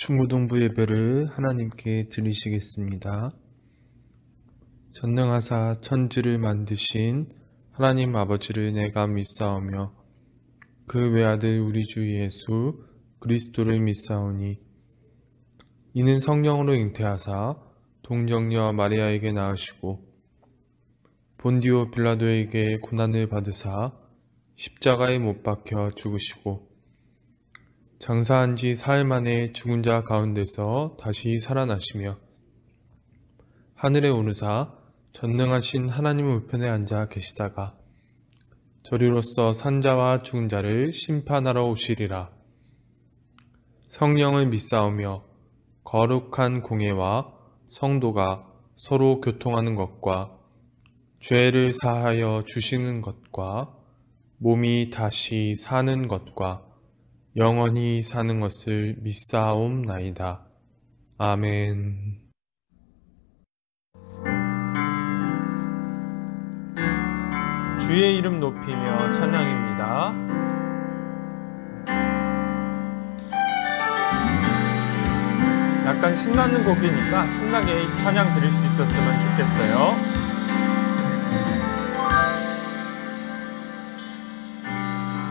중고등부 예배를 하나님께 드리시겠습니다. 전능하사 천지를 만드신 하나님 아버지를 내가 믿사오며 그 외아들 우리 주 예수 그리스도를 믿사오니 이는 성령으로 잉태하사 동정녀 마리아에게 낳으시고 본디오 빌라도에게 고난을 받으사 십자가에 못 박혀 죽으시고 장사한 지 사흘 만에 죽은 자 가운데서 다시 살아나시며 하늘에 오르사 전능하신 하나님 우편에 앉아 계시다가 저리로서 산자와 죽은 자를 심판하러 오시리라. 성령을 믿사오며 거룩한 공예와 성도가 서로 교통하는 것과 죄를 사하여 주시는 것과 몸이 다시 사는 것과 영원히 사는 것을 믿사옵나이다. 아멘. 주의 이름 높이며 찬양입니다. 약간 신나는 곡이니까 신나게 찬양 드릴 수 있었으면 좋겠어요.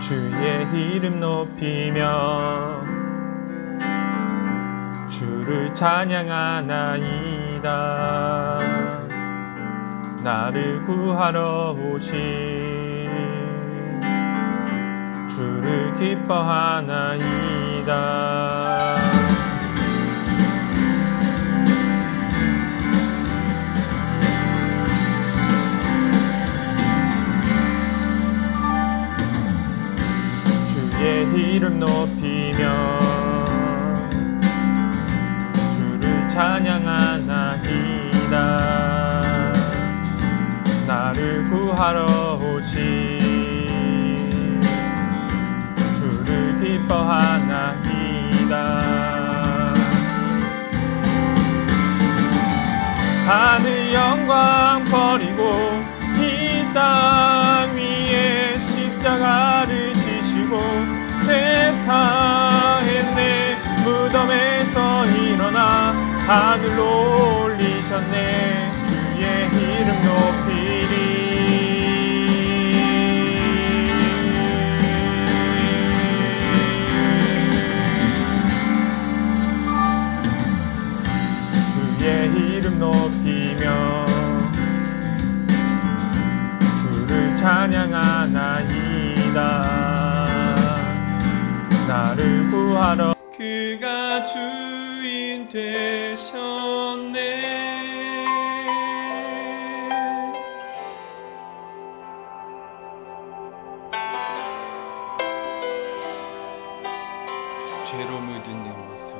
주의 이름 높이며 주를 찬양하나이다. 나를 구하러 오신 주를 기뻐하나이다. 주의 이름 높이며 주를 찬양하나이다. 나를 구하러 오신 주를 기뻐하나이다. 하늘 영광 버리고 이 땅 위에 십자가를 세상의 내 무덤에서 일어나 하늘로 올리셨네. 주의 이름 높이리. 주의 이름 높이며 주를 찬양하나이다. 나를 구하러 그가 주인 되셨네. 죄로 묻은 내 모습,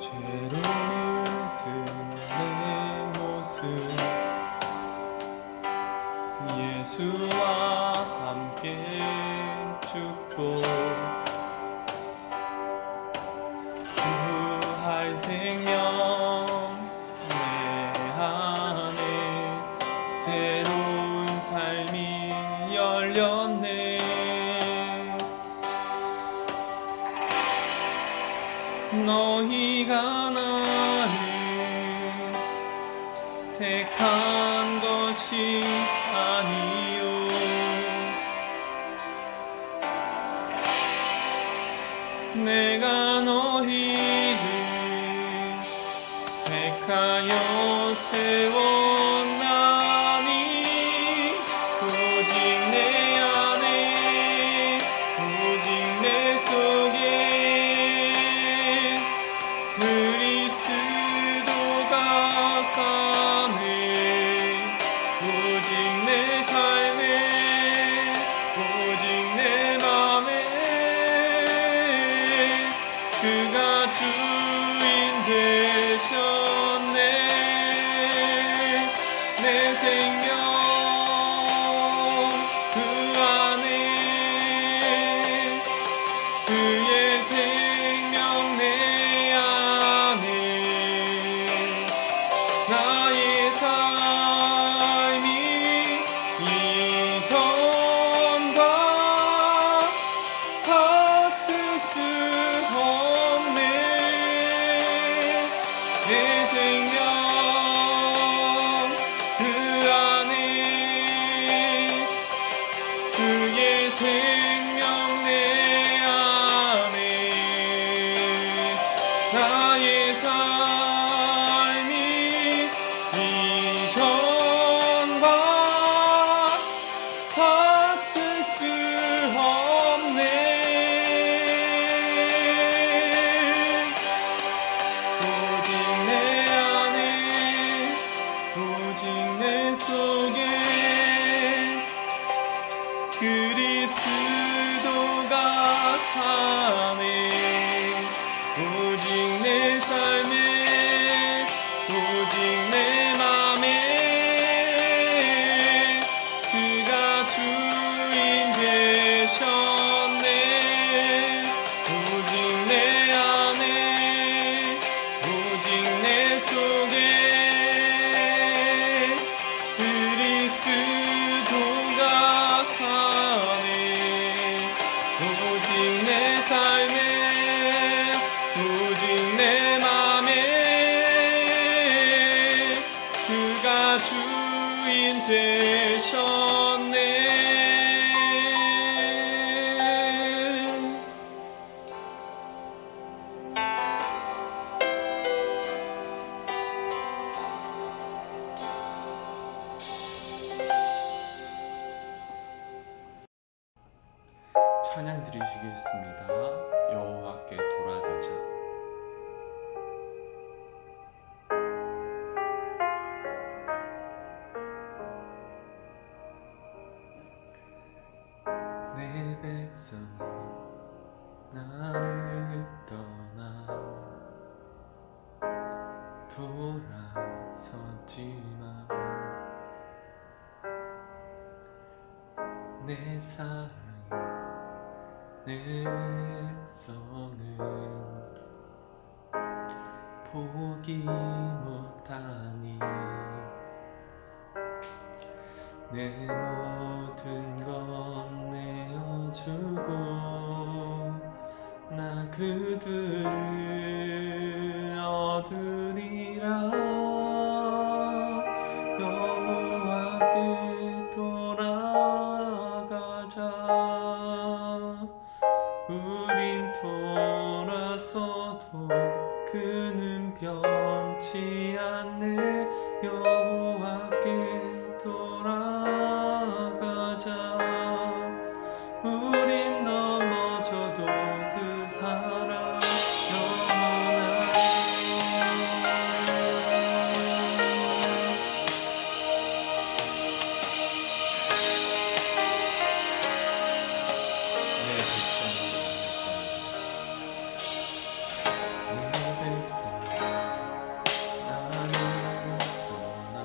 죄로 묻은 내 모습, 예수와 함께 죽고 생명 내 안에 새로운 삶이 열렸네. 너희가 나를 택한 것이 아니요 내가 너희를 택하여 세웠나니 오직 내 안에 오직 내 속에 그리스도가 사네. 오직 내 삶에 오직 내 맘에 그가 주인 되셨네. 내 생명 그 안에 그의 생명 내 안에 나의 삶이 이전과 같을 수 없네. 내 생명 그 안에 그의 생명 내 안에 나의 삶이 이전과 같을 수 없네. 오직 내 안에 오직 내 속에 그리스도가 사네. 오직 내 삶에 오직 내 맘에 그가 주인 되셨네. 오직 내 안에 오직 내 속에 그리스도가 사네. 오직 내 삶에 오직 내 맘에 그가 주인 되셨네. 찬양 드리시겠습니다. 여호와께 돌아가자. 내 백성이 나를 떠나 돌아섰지만 내 사랑이 내 백성은 포기 못하니 내 모든 것 내어주고 나 그들을 얻으리라. 여호와께 돌아가자. 우린 돌아서도 그는 변치 않네. 여호와께 돌아가자. 우린 넘어져도 그 사랑 영원하네. 내 백성이 나를 떠나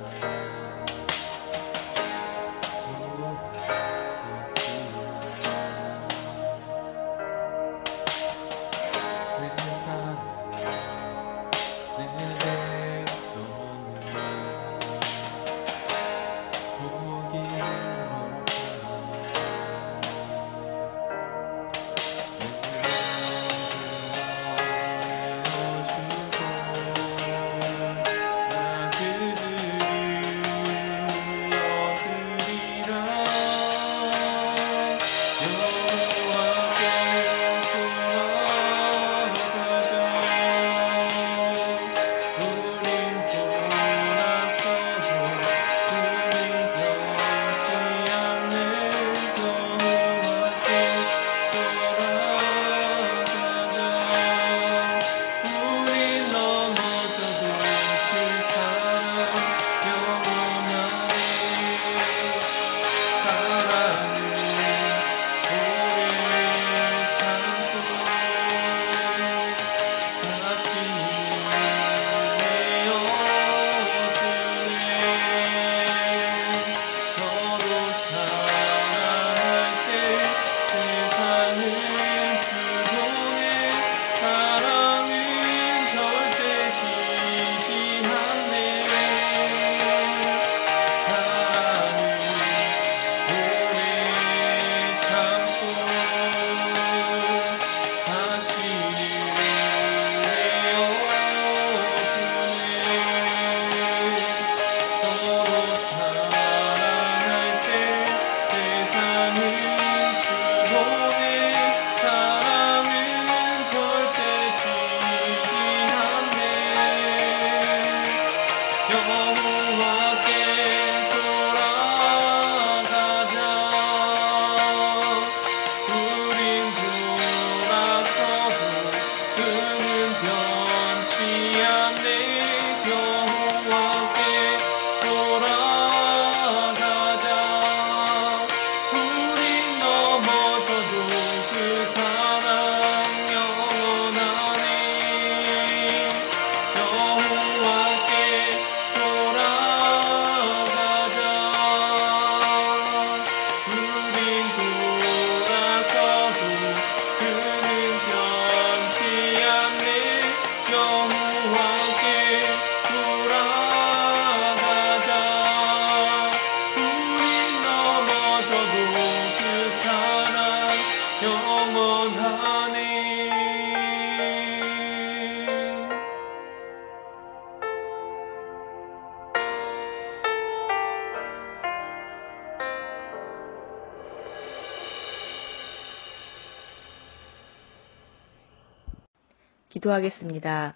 기도하겠습니다.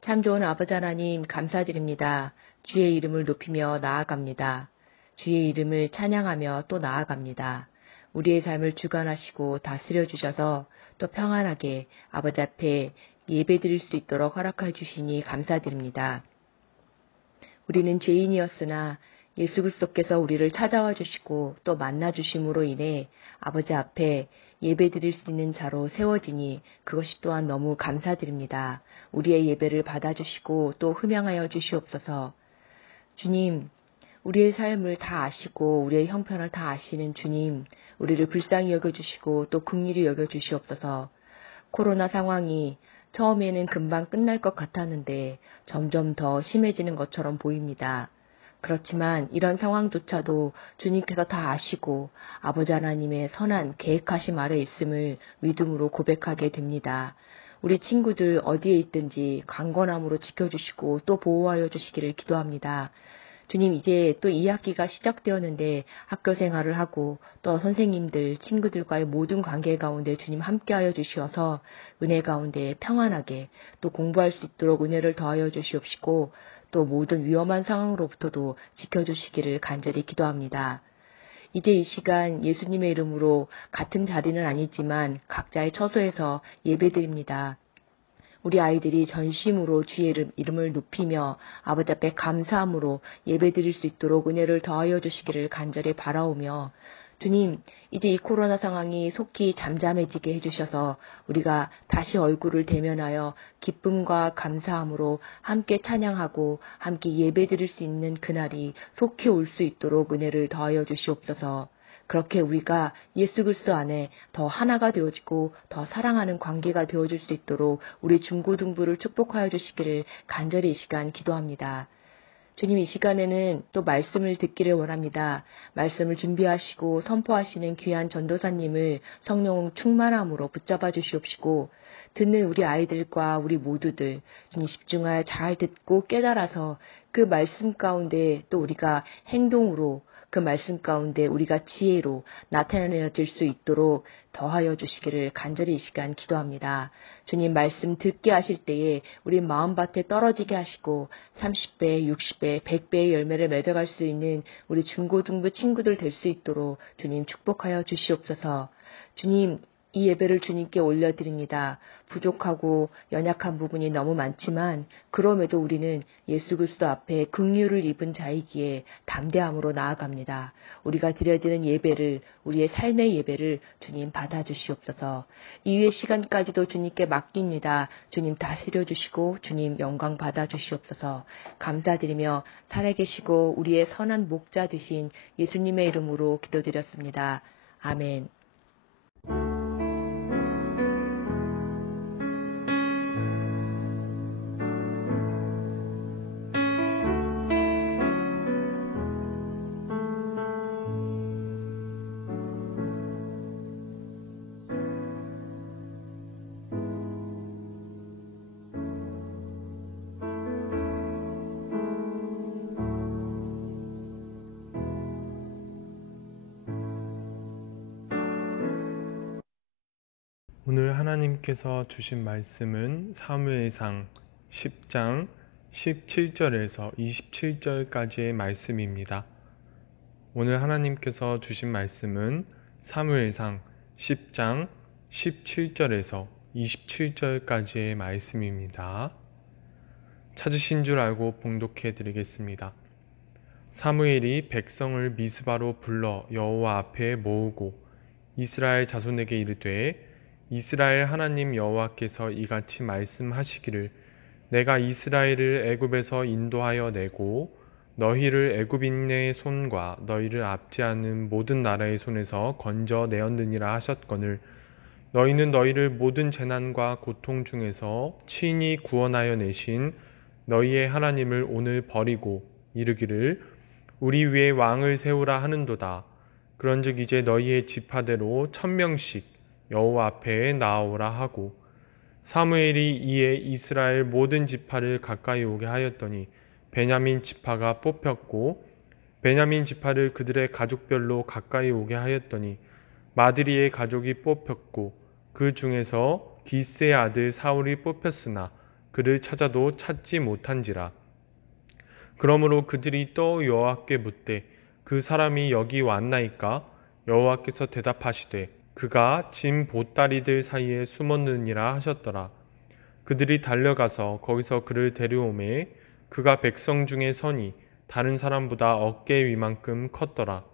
참 좋은 아버지 하나님 감사드립니다. 주의 이름을 높이며 나아갑니다. 주의 이름을 찬양하며 또 나아갑니다. 우리의 삶을 주관하시고 다스려 주셔서 또 평안하게 아버지 앞에 예배드릴 수 있도록 허락해 주시니 감사드립니다. 우리는 죄인이었으나 예수 그리스도께서 우리를 찾아와 주시고 또 만나 주심으로 인해 아버지 앞에 예배드릴 수 있는 자로 세워지니 그것이 또한 너무 감사드립니다. 우리의 예배를 받아주시고 또 흠양하여 주시옵소서. 주님, 우리의 삶을 다 아시고 우리의 형편을 다 아시는 주님, 우리를 불쌍히 여겨주시고 또 긍휼히 여겨주시옵소서. 코로나 상황이 처음에는 금방 끝날 것 같았는데 점점 더 심해지는 것처럼 보입니다. 그렇지만 이런 상황조차도 주님께서 다 아시고 아버지 하나님의 선한 계획하심 아래 있음을 믿음으로 고백하게 됩니다. 우리 친구들 어디에 있든지 강건함으로 지켜주시고 또 보호하여 주시기를 기도합니다. 주님, 이제 또 2학기가 시작되었는데 학교 생활을 하고 또 선생님들, 친구들과의 모든 관계 가운데 주님 함께하여 주시어서 은혜 가운데 평안하게 또 공부할 수 있도록 은혜를 더하여 주시옵시고 또 모든 위험한 상황으로부터도 지켜주시기를 간절히 기도합니다. 이제 이 시간 예수님의 이름으로 같은 자리는 아니지만 각자의 처소에서 예배드립니다. 우리 아이들이 전심으로 주의 이름을 높이며 아버지 앞에 감사함으로 예배드릴 수 있도록 은혜를 더하여 주시기를 간절히 바라오며 주님, 이제 이 코로나 상황이 속히 잠잠해지게 해주셔서 우리가 다시 얼굴을 대면하여 기쁨과 감사함으로 함께 찬양하고 함께 예배드릴 수 있는 그날이 속히 올 수 있도록 은혜를 더하여 주시옵소서. 그렇게 우리가 예수 그리스도 안에 더 하나가 되어지고 더 사랑하는 관계가 되어질 수 있도록 우리 중고등부를 축복하여 주시기를 간절히 이 시간 기도합니다. 주님, 이 시간에는 또 말씀을 듣기를 원합니다. 말씀을 준비하시고 선포하시는 귀한 전도사님을 성령 충만함으로 붙잡아 주시옵시고 듣는 우리 아이들과 우리 모두들 주님 집중하여 잘 듣고 깨달아서 그 말씀 가운데 또 우리가 행동으로 그 말씀 가운데 우리가 지혜로 나타내어질 수 있도록 더하여 주시기를 간절히 이 시간 기도합니다. 주님 말씀 듣게 하실 때에 우리 마음밭에 떨어지게 하시고 30배, 60배, 100배의 열매를 맺어갈 수 있는 우리 중고등부 친구들 될 수 있도록 주님 축복하여 주시옵소서. 주님, 이 예배를 주님께 올려드립니다. 부족하고 연약한 부분이 너무 많지만 그럼에도 우리는 예수 그리스도 앞에 긍휼을 입은 자이기에 담대함으로 나아갑니다. 우리가 드려지는 예배를, 우리의 삶의 예배를 주님 받아주시옵소서. 이후의 시간까지도 주님께 맡깁니다. 주님 다스려 주시고 주님 영광 받아주시옵소서. 감사드리며 살아계시고 우리의 선한 목자 되신 예수님의 이름으로 기도드렸습니다. 아멘. 오늘 하나님께서 주신 말씀은 사무엘상 10장 17절에서 27절까지의 말씀입니다. 오늘 하나님께서 주신 말씀은 사무엘상 10장 17절에서 27절까지의 말씀입니다. 찾으신 줄 알고 봉독해 드리겠습니다. 사무엘이 백성을 미스바로 불러 여호와 앞에 모으고 이스라엘 자손에게 이르되 이스라엘 하나님 여호와께서 이같이 말씀하시기를 내가 이스라엘을 애굽에서 인도하여 내고 너희를 애굽인의 손과 너희를 압제하는 모든 나라의 손에서 건져 내었느니라 하셨거늘 너희는 너희를 모든 재난과 고통 중에서 친히 구원하여 내신 너희의 하나님을 오늘 버리고 이르기를 우리 위에 왕을 세우라 하는도다. 그런즉 이제 너희의 지파대로 1000명씩 여호와 앞에 나아오라 하고 사무엘이 이에 이스라엘 모든 지파를 가까이 오게 하였더니 베냐민 지파가 뽑혔고 베냐민 지파를 그들의 가족별로 가까이 오게 하였더니 마드리의 가족이 뽑혔고 그 중에서 기스의 아들 사울이 뽑혔으나 그를 찾아도 찾지 못한지라. 그러므로 그들이 또 여호와께 묻되 그 사람이 여기 왔나이까? 여호와께서 대답하시되 그가 짐 보따리들 사이에 숨었느니라 하셨더라. 그들이 달려가서 거기서 그를 데려오매 그가 백성 중에 서니 다른 사람보다 어깨 위만큼 컸더라.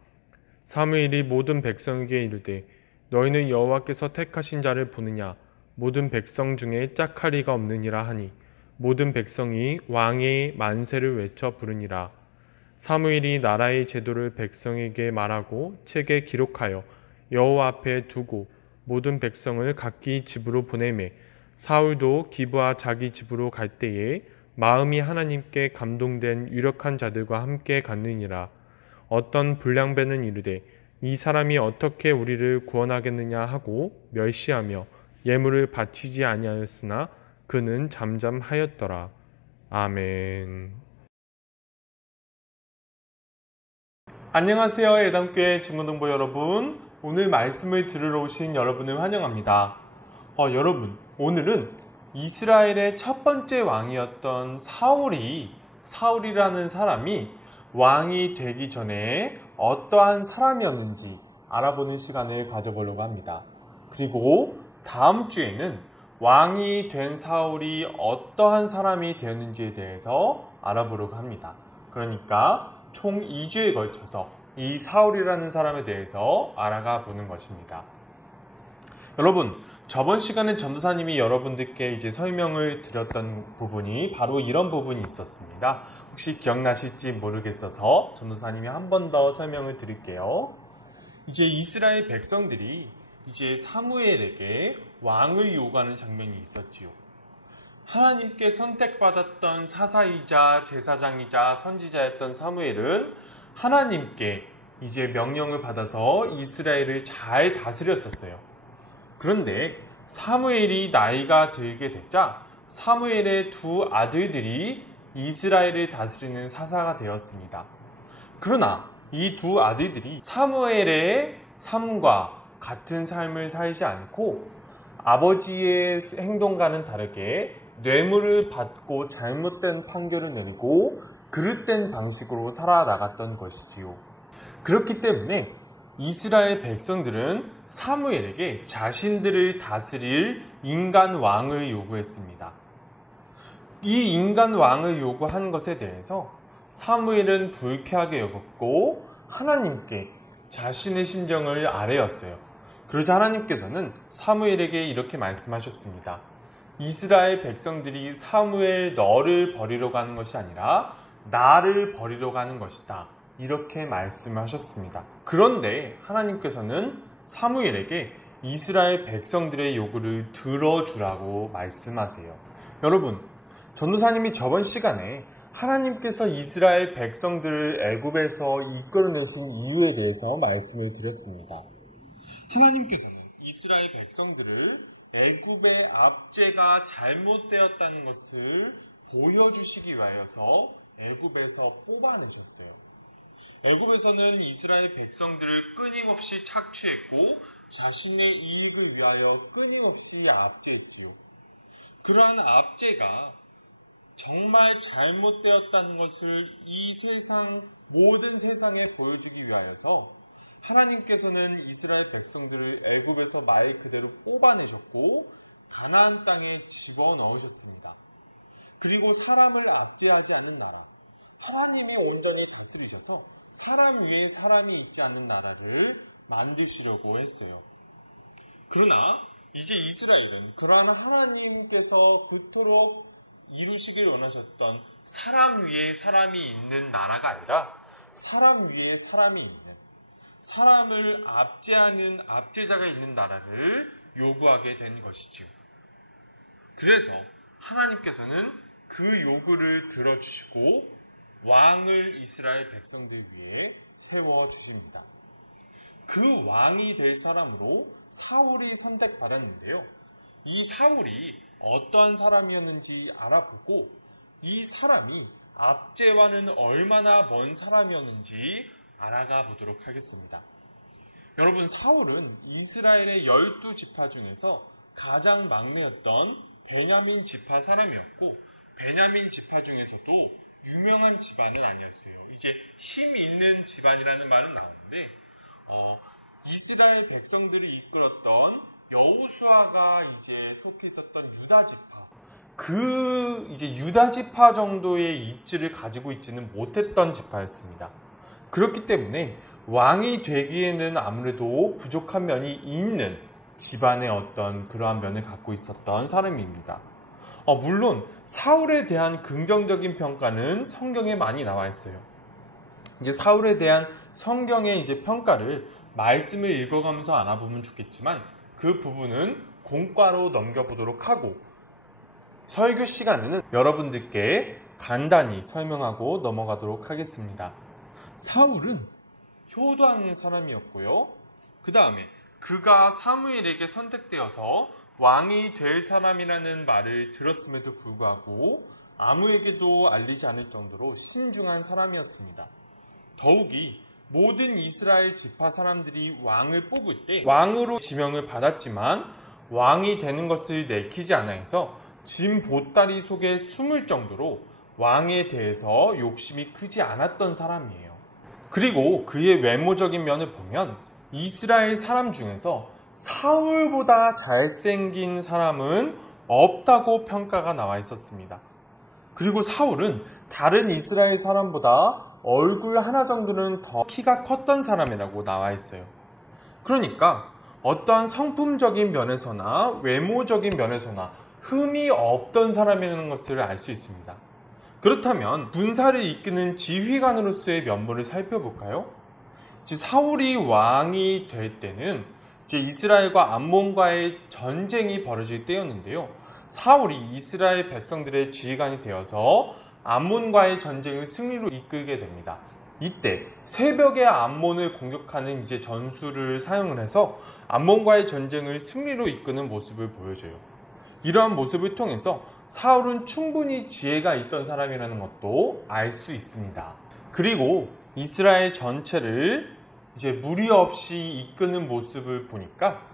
사무엘이 모든 백성에게 이르되 너희는 여호와께서 택하신 자를 보느냐? 모든 백성 중에 짝하리가 없느니라 하니 모든 백성이 왕의 만세를 외쳐 부르니라. 사무엘이 나라의 제도를 백성에게 말하고 책에 기록하여 여호와 앞에 두고 모든 백성을 각기 집으로 보내매 사울도 기브아 자기 집으로 갈 때에 마음이 하나님께 감동된 유력한 자들과 함께 갔느니라. 어떤 불량배는 이르되 이 사람이 어떻게 우리를 구원하겠느냐 하고 멸시하며 예물을 바치지 아니하였으나 그는 잠잠하였더라. 아멘. 안녕하세요. 예담교회 주문동보 여러분. 오늘 말씀을 들으러 오신 여러분을 환영합니다. 여러분, 오늘은 이스라엘의 첫 번째 왕이었던 사울이라는 사람이 왕이 되기 전에 어떠한 사람이었는지 알아보는 시간을 가져보려고 합니다. 그리고 다음 주에는 왕이 된 사울이 어떠한 사람이 되었는지에 대해서 알아보려고 합니다. 그러니까 총 2주에 걸쳐서 이 사울이라는 사람에 대해서 알아가 보는 것입니다. 여러분, 저번 시간에 전도사님이 여러분들께 이제 설명을 드렸던 부분이 바로 이런 부분이 있었습니다. 혹시 기억나실지 모르겠어서 전도사님이 한 번 더 설명을 드릴게요. 이제 이스라엘 백성들이 이제 사무엘에게 왕을 요구하는 장면이 있었지요. 하나님께 선택받았던 사사이자 제사장이자 선지자였던 사무엘은 하나님께 이제 명령을 받아서 이스라엘을 잘 다스렸었어요. 그런데 사무엘이 나이가 들게 됐자 사무엘의 두 아들들이 이스라엘을 다스리는 사사가 되었습니다. 그러나 이 두 아들들이 사무엘의 삶과 같은 삶을 살지 않고 아버지의 행동과는 다르게 뇌물을 받고 잘못된 판결을 내리고 그릇된 방식으로 살아나갔던 것이지요. 그렇기 때문에 이스라엘 백성들은 사무엘에게 자신들을 다스릴 인간 왕을 요구했습니다. 이 인간 왕을 요구한 것에 대해서 사무엘은 불쾌하게 여겼고 하나님께 자신의 심정을 아뢰었어요. 그러자 하나님께서는 사무엘에게 이렇게 말씀하셨습니다. 이스라엘 백성들이 사무엘 너를 버리러 가는 것이 아니라 나를 버리러 가는 것이다. 이렇게 말씀하셨습니다. 그런데 하나님께서는 사무엘에게 이스라엘 백성들의 요구를 들어주라고 말씀하세요. 여러분, 전도사님이 저번 시간에 하나님께서 이스라엘 백성들을 애굽에서 이끌어내신 이유에 대해서 말씀을 드렸습니다. 하나님께서는 이스라엘 백성들을 애굽의 압제가 잘못되었다는 것을 보여주시기 위하여서 애굽에서 뽑아내셨어요. 애굽에서는 이스라엘 백성들을 끊임없이 착취했고 자신의 이익을 위하여 끊임없이 압제했지요. 그러한 압제가 정말 잘못되었다는 것을 이 세상 모든 세상에 보여주기 위하여서 하나님께서는 이스라엘 백성들을 애굽에서 말 그대로 뽑아내셨고 가나안 땅에 집어넣으셨습니다. 그리고 사람을 압제하지 않는 나라, 하나님이 온전히 다스리셔서 사람 위에 사람이 있지 않는 나라를 만드시려고 했어요. 그러나 이제 이스라엘은 그러한 하나님께서 그토록 이루시길 원하셨던 사람 위에 사람이 있는 나라가 아니라 사람 위에 사람이 있는, 사람을 압제하는 압제자가 있는 나라를 요구하게 된 것이지요. 그래서 하나님께서는 그 요구를 들어주시고 왕을 이스라엘 백성들 위해 세워주십니다. 그 왕이 될 사람으로 사울이 선택받았는데요. 이 사울이 어떠한 사람이었는지 알아보고 이 사람이 압제와는 얼마나 먼 사람이었는지 알아가 보도록 하겠습니다. 여러분, 사울은 이스라엘의 12지파 중에서 가장 막내였던 베냐민 지파 사람이었고, 베냐민 지파 중에서도 유명한 집안은 아니었어요. 이제 힘 있는 집안이라는 말은 나오는데, 이스라엘 백성들을 이끌었던 여호수아가 이제 속해 있었던 유다 지파, 이제 유다 지파 정도의 입지를 가지고 있지는 못했던 지파였습니다. 그렇기 때문에 왕이 되기에는 아무래도 부족한 면이 있는 집안의 어떤 그러한 면을 갖고 있었던 사람입니다. 물론 사울에 대한 긍정적인 평가는 성경에 많이 나와 있어요. 이제 사울에 대한 성경의 이제 평가를 말씀을 읽어가면서 알아보면 좋겠지만, 그 부분은 공과로 넘겨보도록 하고, 설교 시간에는 여러분들께 간단히 설명하고 넘어가도록 하겠습니다. 사울은 효도하는 사람이었고요. 그 다음에 그가 사무엘에게 선택되어서 왕이 될 사람이라는 말을 들었음에도 불구하고 아무에게도 알리지 않을 정도로 신중한 사람이었습니다. 더욱이 모든 이스라엘 지파 사람들이 왕을 뽑을 때 왕으로 지명을 받았지만 왕이 되는 것을 내키지 않아 해서 짐 보따리 속에 숨을 정도로 왕에 대해서 욕심이 크지 않았던 사람이에요. 그리고 그의 외모적인 면을 보면 이스라엘 사람 중에서 사울보다 잘생긴 사람은 없다고 평가가 나와 있었습니다. 그리고 사울은 다른 이스라엘 사람보다 얼굴 하나 정도는 더 키가 컸던 사람이라고 나와 있어요. 그러니까 어떠한 성품적인 면에서나 외모적인 면에서나 흠이 없던 사람이라는 것을 알 수 있습니다. 그렇다면 군사를 이끄는 지휘관으로서의 면모를 살펴볼까요? 사울이 왕이 될 때는 이제 이스라엘과 암몬과의 전쟁이 벌어질 때였는데요. 사울이 이스라엘 백성들의 지휘관이 되어서 암몬과의 전쟁을 승리로 이끌게 됩니다. 이때 새벽에 암몬을 공격하는 이제 전술을 사용을 해서 암몬과의 전쟁을 승리로 이끄는 모습을 보여줘요. 이러한 모습을 통해서 사울은 충분히 지혜가 있던 사람이라는 것도 알 수 있습니다. 그리고 이스라엘 전체를 이제 무리 없이 이끄는 모습을 보니까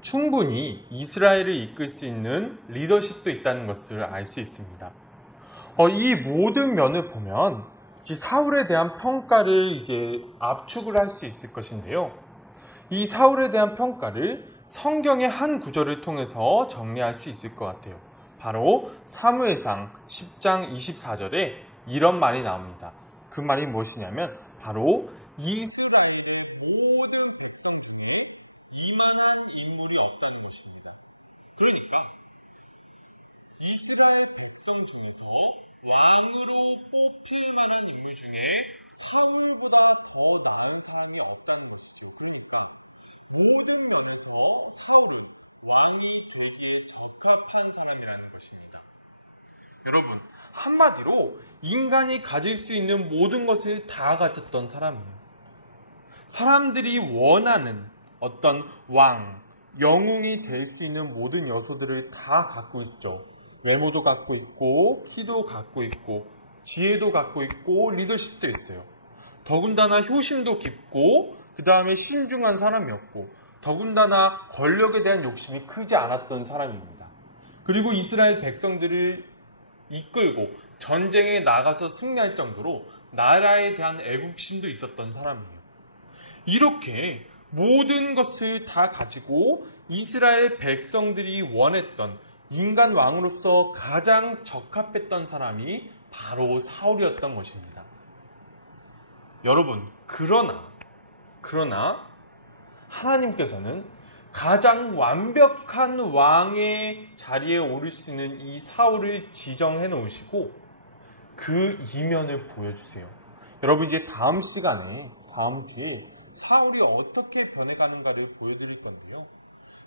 충분히 이스라엘을 이끌 수 있는 리더십도 있다는 것을 알 수 있습니다. 이 모든 면을 보면 이제 사울에 대한 평가를 이제 압축을 할 수 있을 것인데요. 이 사울에 대한 평가를 성경의 한 구절을 통해서 정리할 수 있을 것 같아요. 바로 사무엘상 10장 24절에 이런 말이 나옵니다. 그 말이 무엇이냐면 바로 이스라엘의 모든 백성 중에 이만한 인물이 없다는 것입니다. 그러니까 이스라엘 백성 중에서 왕으로 뽑힐 만한 인물 중에 사울보다 더 나은 사람이 없다는 것이죠. 그러니까 모든 면에서 사울은 왕이 되기에 적합한 사람이라는 것입니다. 여러분, 한마디로 인간이 가질 수 있는 모든 것을 다 가졌던 사람이에요. 사람들이 원하는 어떤 왕, 영웅이 될 수 있는 모든 요소들을 다 갖고 있죠. 외모도 갖고 있고, 키도 갖고 있고, 지혜도 갖고 있고, 리더십도 있어요. 더군다나 효심도 깊고, 그 다음에 신중한 사람이었고, 더군다나 권력에 대한 욕심이 크지 않았던 사람입니다. 그리고 이스라엘 백성들을 이끌고 전쟁에 나가서 승리할 정도로 나라에 대한 애국심도 있었던 사람이에요. 이렇게 모든 것을 다 가지고 이스라엘 백성들이 원했던 인간 왕으로서 가장 적합했던 사람이 바로 사울이었던 것입니다. 여러분, 그러나 하나님께서는 가장 완벽한 왕의 자리에 오를 수 있는 이 사울을 지정해 놓으시고 그 이면을 보여주세요. 여러분, 이제 다음 주에 사울이 어떻게 변해가는가를 보여드릴 건데요.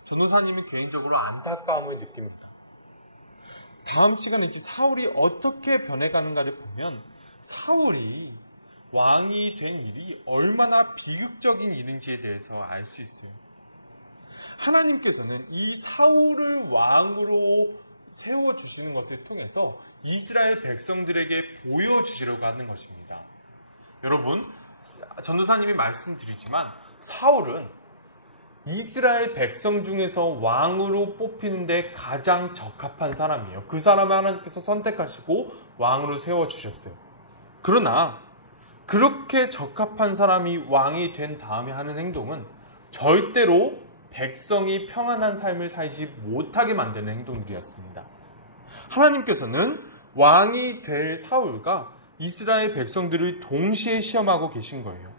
전도사님이 개인적으로 안타까움을 느낍니다. 다음 시간에 이제 사울이 어떻게 변해가는가를 보면 사울이 왕이 된 일이 얼마나 비극적인 일인지에 대해서 알 수 있어요. 하나님께서는 이 사울을 왕으로 세워주시는 것을 통해서 이스라엘 백성들에게 보여주시려고 하는 것입니다. 여러분, 전도사님이 말씀드리지만 사울은 이스라엘 백성 중에서 왕으로 뽑히는데 가장 적합한 사람이에요. 그 사람을 하나님께서 선택하시고 왕으로 세워주셨어요. 그러나 그렇게 적합한 사람이 왕이 된 다음에 하는 행동은 절대로 백성이 평안한 삶을 살지 못하게 만드는 행동들이었습니다. 하나님께서는 왕이 될 사울과 이스라엘 백성들을 동시에 시험하고 계신 거예요.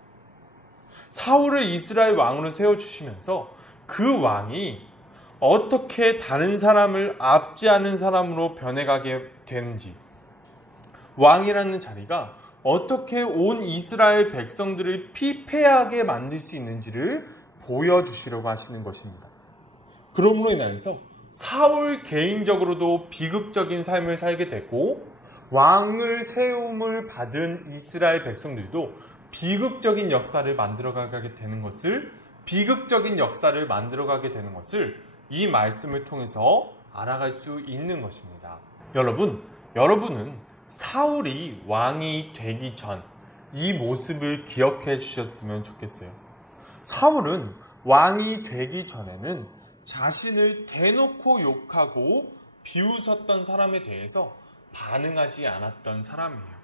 사울을 이스라엘 왕으로 세워주시면서 그 왕이 어떻게 다른 사람을 압제하는 사람으로 변해가게 되는지, 왕이라는 자리가 어떻게 온 이스라엘 백성들을 피폐하게 만들 수 있는지를 보여주시려고 하시는 것입니다. 그러므로 인하여서 사울 개인적으로도 비극적인 삶을 살게 되고 왕을 세움을 받은 이스라엘 백성들도 비극적인 역사를 만들어가게 되는 것을 이 말씀을 통해서 알아갈 수 있는 것입니다. 여러분은 사울이 왕이 되기 전 이 모습을 기억해 주셨으면 좋겠어요. 사울은 왕이 되기 전에는 자신을 대놓고 욕하고 비웃었던 사람에 대해서 반응하지 않았던 사람이에요.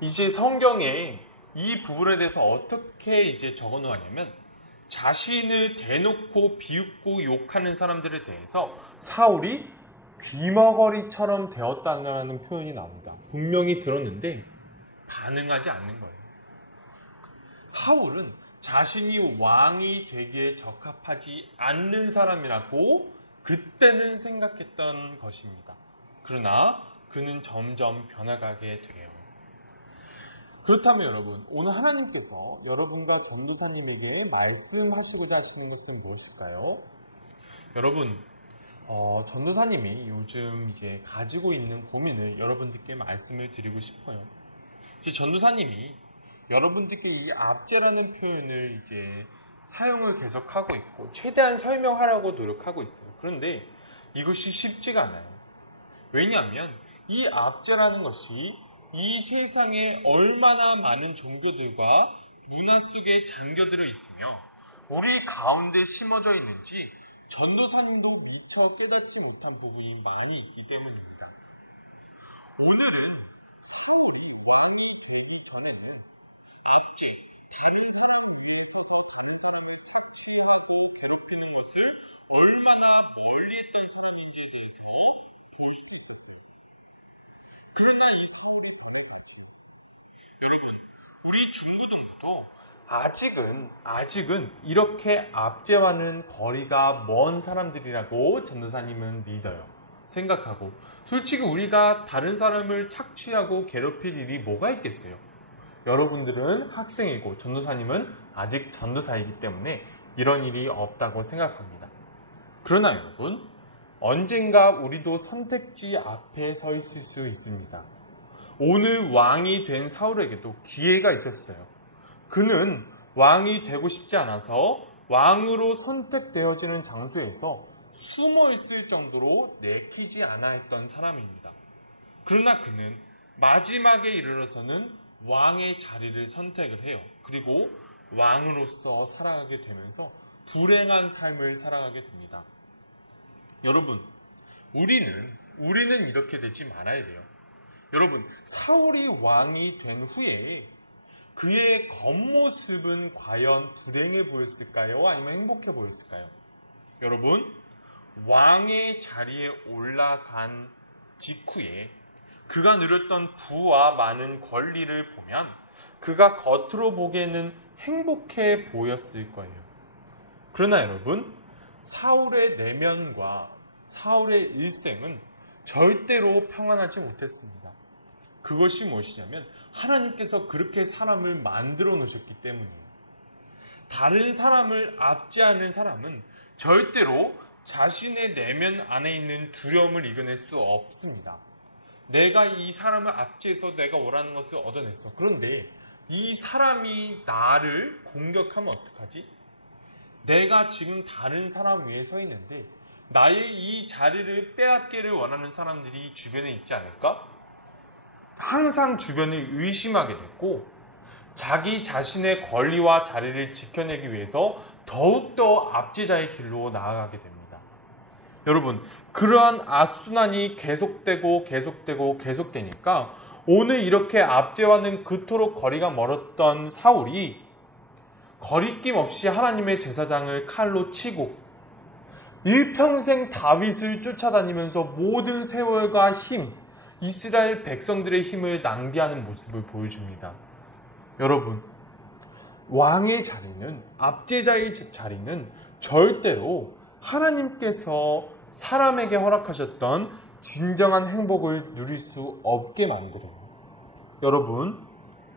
이제 성경에 이 부분에 대해서 어떻게 이제 적어 놓았냐면, 자신을 대놓고 비웃고 욕하는 사람들에 대해서 사울이 귀머거리처럼 되었다는 표현이 나옵니다. 분명히 들었는데 반응하지 않는 거예요. 사울은 자신이 왕이 되기에 적합하지 않는 사람이라고 그때는 생각했던 것입니다. 그러나 그는 점점 변해가게 돼요. 그렇다면 여러분, 오늘 하나님께서 여러분과 전도사님에게 말씀하시고자 하시는 것은 무엇일까요? 여러분, 전도사님이 요즘 이제 가지고 있는 고민을 여러분들께 말씀을 드리고 싶어요. 이제 전도사님이 여러분들께 이 압제라는 표현을 이제 사용을 계속하고 있고 최대한 설명하려고 노력하고 있어요. 그런데 이것이 쉽지가 않아요. 왜냐하면 이 압제라는 것이 이 세상에 얼마나 많은 종교들과 문화 속에 잠겨들어 있으며 우리 가운데 심어져 있는지 전도사님도 미처 깨닫지 못한 부분이 많이 있기 때문입니다. 오늘은 착취하고 괴롭히는 것을 얼마나 멀리 했던 사람인지에 대해서 볼 수 있습니다. 그러나 여러분, 우리 중고등부도 아직은 이렇게 압제와는 거리가 먼 사람들이라고 전도사님은 믿어요. 생각하고, 솔직히 우리가 다른 사람을 착취하고 괴롭힐 일이 뭐가 있겠어요? 여러분들은 학생이고 전도사님은 아직 전도사이기 때문에 이런 일이 없다고 생각합니다. 그러나 여러분, 언젠가 우리도 선택지 앞에 서 있을 수 있습니다. 오늘 왕이 된 사울에게도 기회가 있었어요. 그는 왕이 되고 싶지 않아서 왕으로 선택되어지는 장소에서 숨어 있을 정도로 내키지 않아 했던 사람입니다. 그러나 그는 마지막에 이르러서는 왕의 자리를 선택을 해요. 그리고 왕으로서 살아가게 되면서 불행한 삶을 살아가게 됩니다. 여러분, 우리는 이렇게 되지 말아야 돼요. 여러분, 사울이 왕이 된 후에 그의 겉모습은 과연 불행해 보였을까요? 아니면 행복해 보였을까요? 여러분, 왕의 자리에 올라간 직후에 그가 누렸던 부와 많은 권리를 보면 그가 겉으로 보기에는 행복해 보였을 거예요. 그러나 여러분, 사울의 내면과 사울의 일생은 절대로 평안하지 못했습니다. 그것이 무엇이냐면 하나님께서 그렇게 사람을 만들어 놓으셨기 때문이에요. 다른 사람을 압제하는 사람은 절대로 자신의 내면 안에 있는 두려움을 이겨낼 수 없습니다. 내가 이 사람을 압제해서 내가 원하는 것을 얻어냈어. 그런데 이 사람이 나를 공격하면 어떡하지? 내가 지금 다른 사람 위에 서 있는데 나의 이 자리를 빼앗기를 원하는 사람들이 주변에 있지 않을까? 항상 주변을 의심하게 됐고 자기 자신의 권리와 자리를 지켜내기 위해서 더욱더 압제자의 길로 나아가게 됩니다. 여러분, 그러한 악순환이 계속되니까 오늘 이렇게 압제와는 그토록 거리가 멀었던 사울이 거리낌 없이 하나님의 제사장을 칼로 치고 일평생 다윗을 쫓아다니면서 모든 세월과 힘, 이스라엘 백성들의 힘을 낭비하는 모습을 보여줍니다. 여러분, 왕의 자리는, 압제자의 자리는 절대로 하나님께서 사람에게 허락하셨던 진정한 행복을 누릴 수 없게 만들어요. 여러분,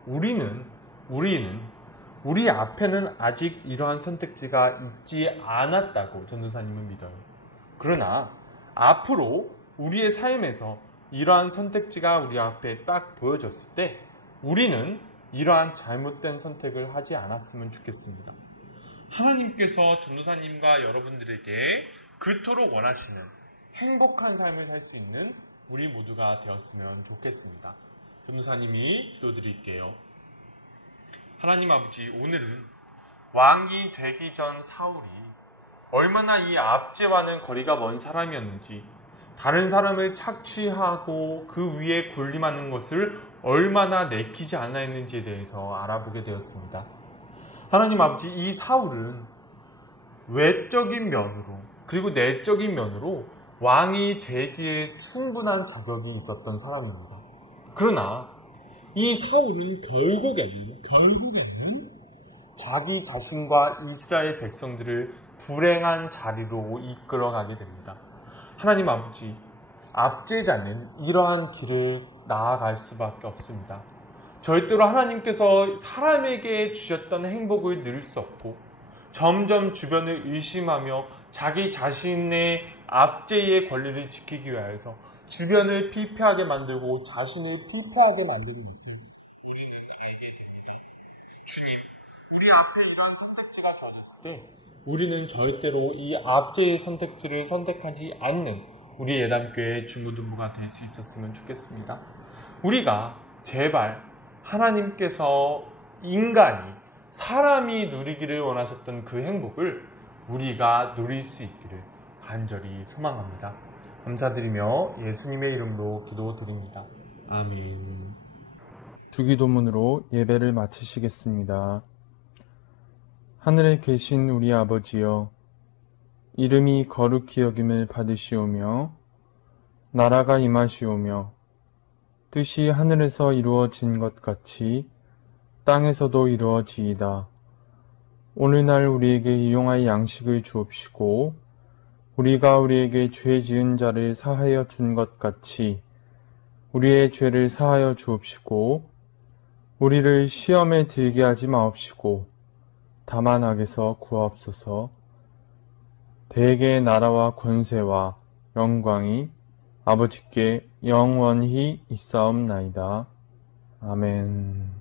우리는 우리 앞에는 아직 이러한 선택지가 있지 않았다고 전도사님은 믿어요. 그러나 앞으로 우리의 삶에서 이러한 선택지가 우리 앞에 딱 보여졌을 때 우리는 이러한 잘못된 선택을 하지 않았으면 좋겠습니다. 하나님께서 전도사님과 여러분들에게 그토록 원하시는 행복한 삶을 살 수 있는 우리 모두가 되었으면 좋겠습니다. 전도사님이 기도드릴게요. 하나님 아버지, 오늘은 왕이 되기 전 사울이 얼마나 이 압제와는 거리가 먼 사람이었는지, 다른 사람을 착취하고 그 위에 군림하는 것을 얼마나 내키지 않아 했는지에 대해서 알아보게 되었습니다. 하나님 아버지, 이 사울은 외적인 면으로 그리고 내적인 면으로 왕이 되기에 충분한 자격이 있었던 사람입니다. 그러나 이 사울은 결국에는 자기 자신과 이스라엘 백성들을 불행한 자리로 이끌어가게 됩니다. 하나님 아버지, 압제자는 이러한 길을 나아갈 수밖에 없습니다. 절대로 하나님께서 사람에게 주셨던 행복을 누릴 수 없고 점점 주변을 의심하며 자기 자신의 압제의 권리를 지키기 위해서 주변을 피폐하게 만들고 자신을 피폐하게 만드는 것입니다. 주님, 우리 앞에 이러한 선택지가 주어졌을 때 우리는 절대로 이 압제의 선택지를 선택하지 않는 우리 예담교회 중고등부가 될 수 있었으면 좋겠습니다. 우리가 제발 하나님께서 인간이, 사람이 누리기를 원하셨던 그 행복을 우리가 누릴 수 있기를 간절히 소망합니다. 감사드리며 예수님의 이름으로 기도드립니다. 아멘. 주기도문으로 예배를 마치시겠습니다. 하늘에 계신 우리 아버지여, 이름이 거룩히 여김을 받으시오며 나라가 임하시오며 뜻이 하늘에서 이루어진 것 같이 땅에서도 이루어지이다. 오늘날 우리에게 일용할 양식을 주옵시고 우리가 우리에게 죄 지은 자를 사하여 준 것 같이 우리의 죄를 사하여 주옵시고 우리를 시험에 들게 하지 마옵시고 다만 악에서 구하옵소서. 대개의 나라와 권세와 영광이 아버지께 영원히 있사옵나이다. 아멘.